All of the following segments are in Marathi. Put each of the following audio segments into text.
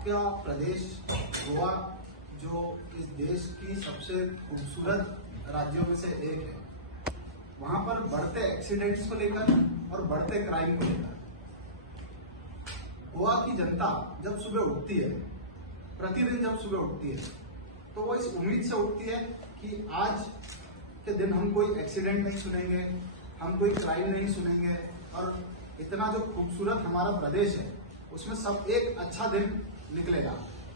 आपका प्रदेश गोवा जो इस देश की सबसे खूबसूरत राज्यों में से एक है, वहां पर बढ़ते एक्सीडेंट्स को लेकर और बढ़ते क्राइम को लेकर गोवा की जनता जब सुबह उठती है, प्रतिदिन जब सुबह उठती है, तो वो इस उम्मीद से उठती है कि आज के दिन हम कोई एक्सीडेंट नहीं सुनेंगे, हम कोई क्राइम नहीं सुनेंगे और इतना जो खूबसूरत हमारा प्रदेश है उसमें सब एक अच्छा दिन निकलेगा।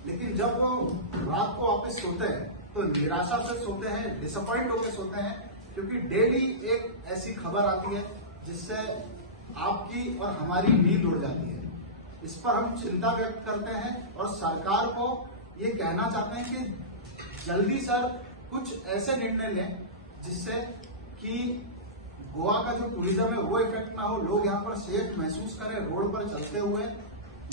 लेकिन जब वो रात को वापस सोते हैं तो निराशा से सोते हैं, डिसअपॉइंट होकर सोते हैं, क्योंकि डेली एक ऐसी खबर आती है जिससे आपकी और हमारी नींद उड़ जाती है। इस पर हम चिंता व्यक्त करते हैं और सरकार को ये कहना चाहते हैं कि जल्दी सर कुछ ऐसे निर्णय लें जिससे कि गोवा का जो टूरिज्म है वो इफेक्ट ना हो, लोग यहाँ पर सेफ महसूस करें। रोड पर चलते हुए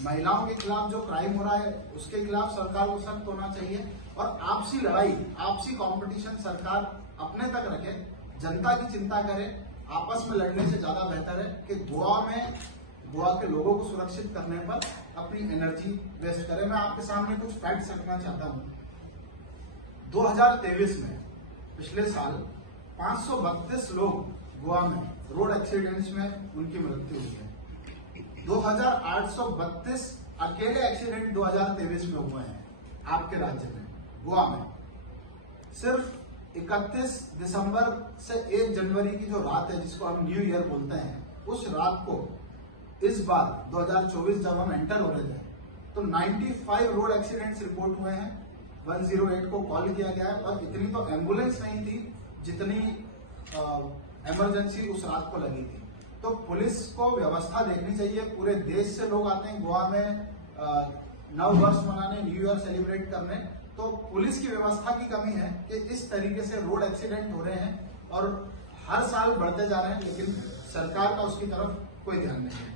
महिलाओं के खिलाफ जो क्राइम हो रहा है उसके खिलाफ सरकार को सख्त होना चाहिए और आपसी लड़ाई, आपसी कंपटीशन सरकार अपने तक रखे, जनता की चिंता करे। आपस में लड़ने से ज्यादा बेहतर है कि गोवा के लोगों को सुरक्षित करने पर अपनी एनर्जी वेस्ट करें। मैं आपके सामने कुछ फैक्ट्स रखना चाहता हूं। 2023 में पिछले साल 532 लोग गोवा में रोड एक्सीडेंट्स में उनकी मृत्यु हुई है। 2832 अकेले एक्सीडेंट 2023 में हुए हैं आपके राज्य में, गोवा में। सिर्फ 31 दिसंबर से 1 जनवरी की जो रात है जिसको हम न्यू ईयर बोलते हैं, उस रात को इस बार 2024 जब हम एंटर हो रहे थे तो 95 रोड एक्सीडेंट्स रिपोर्ट हुए हैं। 108 को कॉल किया गया है और इतनी तो एम्बुलेंस नहीं थी जितनी इमरजेंसी उस रात को लगी थी। तो पुलिस को व्यवस्था देखनी चाहिए। पूरे देश से लोग आते हैं गोवा में नव वर्ष मनाने, न्यू ईयर सेलिब्रेट करने, तो पुलिस की व्यवस्था की कमी है कि इस तरीके से रोड एक्सीडेंट हो रहे हैं और हर साल बढ़ते जा रहे हैं, लेकिन सरकार का उसकी तरफ कोई ध्यान नहीं है।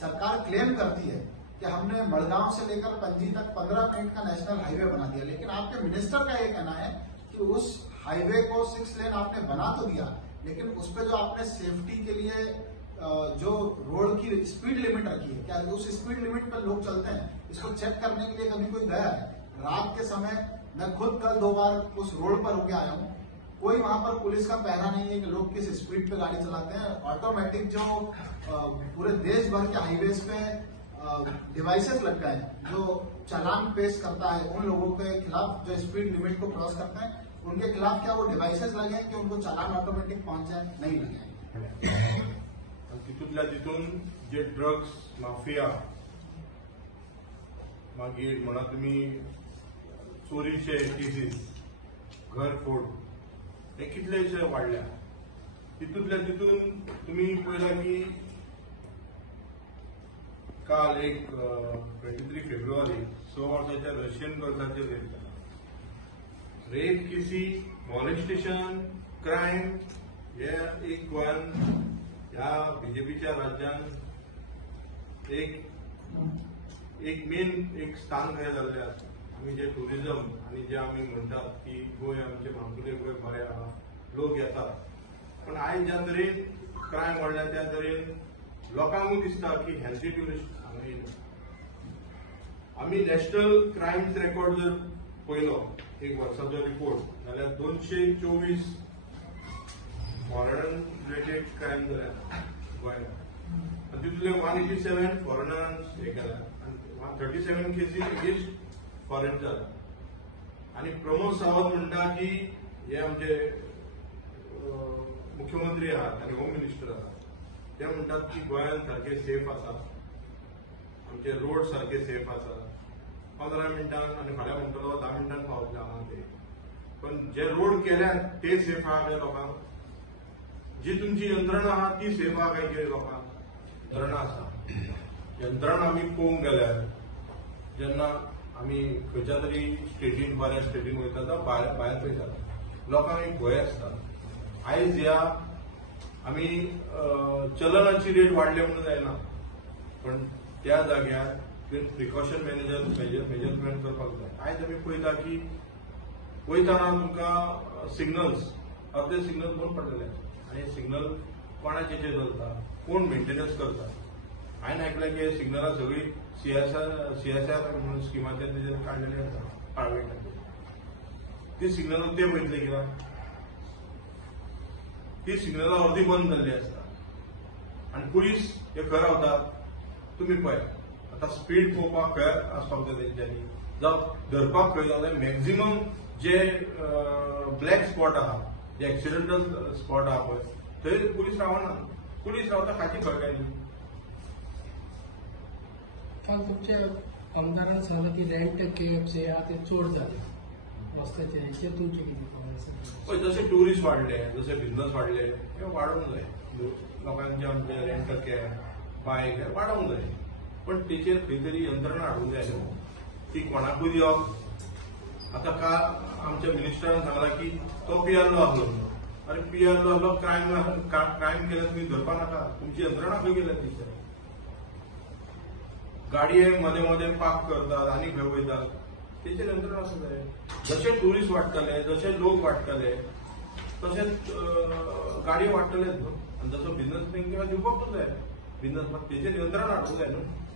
सरकार क्लेम करती है कि हमने मड़गांव से लेकर पणजी तक 15 मिनट का नेशनल हाईवे बना दिया, लेकिन आपके मिनिस्टर का ये कहना है कि उस हाईवे को 6 लेन आपने बना तो दिया, लेकिन उस पर जो आपने सेफ्टी के लिए जो रोड की स्पीड लिमिट रखी है, क्या उस स्पीड लिमिट पर लोग चलते हैं? इसको चेक करने के लिए कभी कोई गया है? रात के समय मैं खुद कल 2 बार उस रोड पर होके आया हूँ, कोई वहां पर पुलिस का पहरा नहीं है कि लोग किस स्पीड पे गाड़ी चलाते हैं। ऑटोमेटिक जो पूरे देश भर के हाईवेज पे डिवाइसेस लग गए हैं जो चालान पेश करता है उन लोगों के खिलाफ जो स्पीड लिमिट को क्रॉस करते हैं, उनके खिलाफ क्या वो डिवाइसेस लगे हैं कि उनको चालान ऑटोमेटिक पहुंच जाए? नहीं लगे। तितूंतल्या तितून जे ड्रग्स माफिया, मागीर म्हणा तुम्ही चोरीचे केसीस, घरफोड, हे कितलेशे वाडल्या। तितूंतल्या तितून तुम्ही पळयला की काल एक 23 फेब्रुवारी 6 वर्साच्या रशियन गर्ल्साचेर रेप जाला। रेप केसी, मॉलेस्टेशन, क्रायम हे एक गोंयान ह्या बीजेपीच्या राज्यात एक मेन एक स्थान कहें जाल्लें आसा। आमी जे टुरिजम आनी जे आमी म्हणटात की गोंय आमचे मागुले गोंय बरें आहा, लोक येतात, पण आयज ज्या तरेन क्रायम वाडल्या त्या तरेन लोकांकूय दिसता की हेल्थी ट्युरिस्ट हांगा येयले। आमी नॅशनल क्रायम रेकॉर्ड जर पळयलो एक वर्साचो रिपोर्ट जाल्यार 224 फॉरेन रिलेटेड क्रायम जाल्या गोंयांत। तितूंतले 187 फॉरेनरान हे केल्या आनी 137 केसीस अगेन्स्ट फॉरेन जाला। आनी प्रमोद सावंत म्हणटा की हे आमचे मुख्यमंत्री आहात आनी होम मिनिस्टर आहात, ते म्हणटात की गोंयांत सारखे सेफ आसा, आमचे रोड सारखे सेफ आसा, 15 मिनटान आनी फाल्यां म्हणटलो 10 मिनटान पावतले हांगा ते। पण जे रोड केल्यात ते सेफ आहा काय लोकांक? जी तुमची यंत्रणा आहा ती सेफ आहा काय कितें लोकांक? यंत्रणा आसा। यंत्रणा आमी पळोवंक गेल्यार जेन्ना आमी खंयच्या तरी स्टेटीन, बऱ्या स्टेटीन वयता जावं भायर पळयतात, लोकांक एक भंय आसता। आयज ह्या आमी चलनाची रेट वाडले म्हणून जायना, पण त्या जाग्यार प्रिकॉशन मेजरमेंट करपाक जाय। आयज आमी पळयता की वयताना तुमकां सिग्नल्स, अर्दे सिग्नल बंद पडलेले आनी सिग्नल कोणाचेर चलता, कोण मेंटेनन्स करता। हांवें आयकलें की सिग्नलां सगळीं CSR म्हणून स्किमाचे तेजेर काडलेले आसा प्रायव्हेटाचे. ती सिग्नलां ते पळयतले कित्याक ती सिग्नलां अर्दी बंद जाल्ली आसता आनी पुलीस हे खंय रावतात तुमी पळय आतां स्पीड पळोवपाक खंय आसपाक जाय तेंच्यांनी जावं धरपाक खंय जाय मॅक्झिमम जे ब्लॅक स्पॉट आहा जे एक्सिडेंटल स्पॉट आहा पळय थंय पुलीस रावना. पुलीस रावता खाची खळकायनी. काल तुमच्या आमदारान सांगलें की रेंट कॅब्स जे आहा ते चड जाले रस्त्याचे हेचेर तुमचे कितें म्हणणें आसा? पळय जशे ट्युरिस्ट वाडले जशे बिझनस वाडले हे वाडोवंक जाय. लोकांचे आमचे रेंट कॅब बायक हे वाडोवंक जाय पण तेचेर खंय तरी यंत्रणा हाडूंक जाय न्हू. ती कोणाकूय दिवप. आतां काल आमच्या मिनिस्टरान सांगला की तो पियाल्लो आसलो म्हणून. अरे पियाल्लो आसलो क्रायम केल्यार तुमी धरपा नाका. तुमची यंत्रणा खंय गेल्या ती? गाडये मदें मदें पार्क करतात आनी खंय वयतात तेचेर यंत्रणा आसूंक जाय. जशे ट्युरिस्ट वाडटले जशे लोक वाडटले तशेंच गाडयो वाडटलेच न्हू. आनी जसो बिझनस तेंकां दिवपाकूच जाय. बिझनस तेचेर यंत्रणा हाडूंक जाय न्हू.